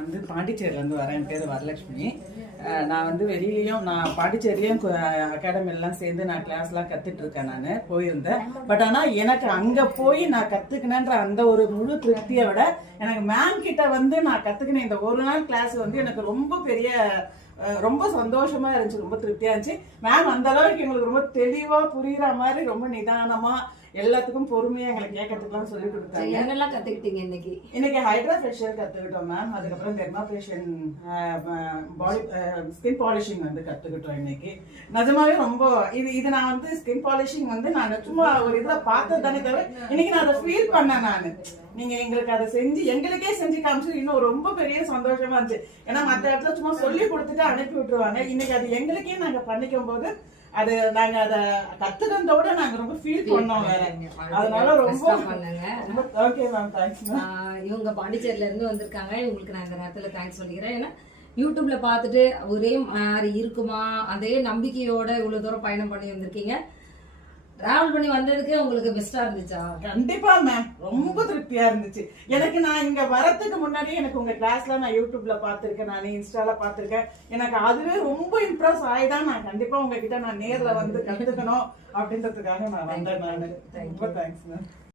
நான் வந்து பாண்டிச்சேரியிலேருந்து வரேன். என் பேர் வரலட்சுமி. நான் வந்து வெளியிலையும் நான் பாண்டிச்சேரியிலையும் அகாடமிலாம் சேர்ந்து நான் கிளாஸ்லாம் கற்றுட்டு இருக்கேன். நான் போயிருந்தேன். பட் ஆனால் எனக்கு அங்கே போய் நான் கற்றுக்கினேன்ற அந்த ஒரு முழு திருப்தியை விட எனக்கு மேம் கிட்ட வந்து நான் கற்றுக்கின இந்த ஒரு நாள் கிளாஸ் வந்து எனக்கு ரொம்ப பெரிய ரொம்ப சந்தோஷமா இருந்துச்சு, ரொம்ப திருப்தியா இருந்துச்சு. மேம் அந்த அளவுக்கு எங்களுக்கு ரொம்ப தெளிவா புரியுற மாதிரி ரொம்ப நிதானமா எல்லாத்துக்கும் பொறுமையா எங்களை கேட்கறதுக்குலாம் சொல்லி கொடுத்தாங்க. என்னெல்லாம் கத்துக்கிட்டீங்க இன்னைக்கு? இன்னைக்கு ஹைட்ரா ஃபேஷியல் கத்துக்கிட்டோம் மேம். அதுக்கப்புறம் டெர்மாப்ரேஷன், பாடி ஸ்கின் பாலிஷிங் வந்து கத்துக்கிட்டோம் இன்னைக்கு. நிஜமாவே ரொம்ப இது நான் வந்து ஸ்கின் பாலிஷிங் வந்து நான் சும்மா ஒரு இதுல பார்த்தது தானே தவிர இன்னைக்கு நான் அதை ஃபீல் பண்ணேன். நான் நீங்க எங்களுக்கு அதை செஞ்சு எங்களுக்கே செஞ்சு காமிச்சு இன்னும் ரொம்ப பெரிய சந்தோஷமா இருந்துச்சு. ஏன்னா மற்ற இடத்துல சும்மா சொல்லி கொடுத்துட்டு அனுப்பி விட்டுருவாங்க. இன்னைக்கு அது எங்களுக்கே நாங்க பண்ணிக்கும் போது அது நாங்க அத கத்துக்கிறதோட நாங்க ரொம்ப ஃபீல் பண்ணோம் வேற. அதனால ரொம்ப பண்ணுங்க. Okay ma'am, thanks ma'am. இவங்க பாண்டிச்சேரியில இருந்து வந்திருக்காங்க. இவங்களுக்கு நான் இந்த நேரத்துல தேங்க்ஸ் சொல்லிக்கிறேன். ஏன்னா யூடியூப்ல பார்த்துட்டு ஒரே மாதிரி இருக்குமா அதே நம்பிக்கையோட இவ்வளவு தூரம் பயணம் பண்ணி வந்திருக்கீங்க. டிராவல் பண்ணி வந்ததுக்கு உங்களுக்கு பெஸ்டா இருந்துச்சா? கண்டிப்பா மேம், ரொம்ப திருப்தியா இருந்துச்சு எனக்கு. நான் இங்க வரதுக்கு முன்னாடி எனக்கு உங்க கிளாஸ்ல நான் யூடியூப்ல பாத்திருக்கேன், நான் இன்ஸ்டால பாத்திருக்கேன். எனக்கு அதுவே ரொம்ப இம்ப்ரெஸ் ஆயிதான் நான் கண்டிப்பா உங்ககிட்ட நான் நேர்ல வந்து கத்துக்கணும் அப்படின்றதுக்காக நான் வந்தேன். நான் ரொம்ப தேங்க்ஸ் மேம்.